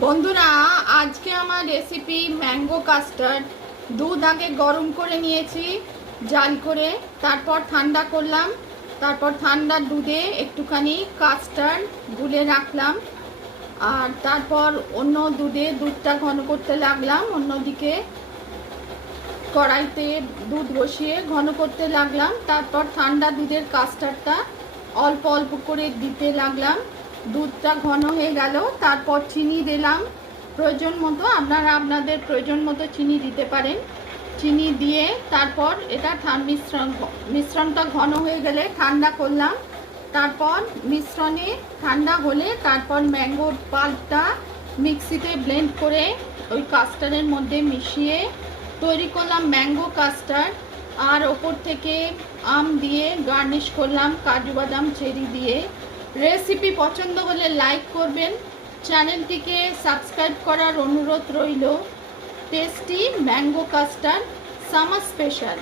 বন্ধুরা, আজকে আমার রেসিপি ম্যাঙ্গো কাস্টার্ড। দুধ আগে গরম করে নিয়েছি জাল করে, তারপর ঠান্ডা করলাম। তারপর ঠান্ডা দুধে একটুখানি কাস্টার্ড গুলে রাখলাম, আর তারপর অন্য দুধটা ঘন করতে লাগলাম। অন্যদিকে কড়াইতে দুধ বসিয়ে ঘন করতে লাগলাম। তারপর ঠান্ডা দুধের কাস্টার্ডটা অল্প অল্প করে দিতে লাগলাম। দুধটা ঘন হয়ে গেল, তারপর চিনি দিলাম প্রয়োজন মতো। আপনারা আপনাদের প্রয়োজন মতো চিনি দিতে পারেন। চিনি দিয়ে তারপর এটা মিশ্রণটা ঘন হয়ে গেলে ঠান্ডা করলাম। তারপর মিশ্রণে ঠান্ডা হলে তারপর ম্যাঙ্গোর পাল্পটা মিক্সিতে ব্লেন্ড করে ওই কাস্টার্ডের মধ্যে মিশিয়ে তৈরি করলাম ম্যাঙ্গো কাস্টার্ড। আর ওপর থেকে আম দিয়ে গার্নিশ করলাম, কাজু বাদাম চেরি দিয়ে। রেসিপি পছন্দ হলে লাইক করবেন, চ্যানেলটিকে সাবস্ক্রাইব করার অনুরোধ রইল। Tasty mango custard summer special.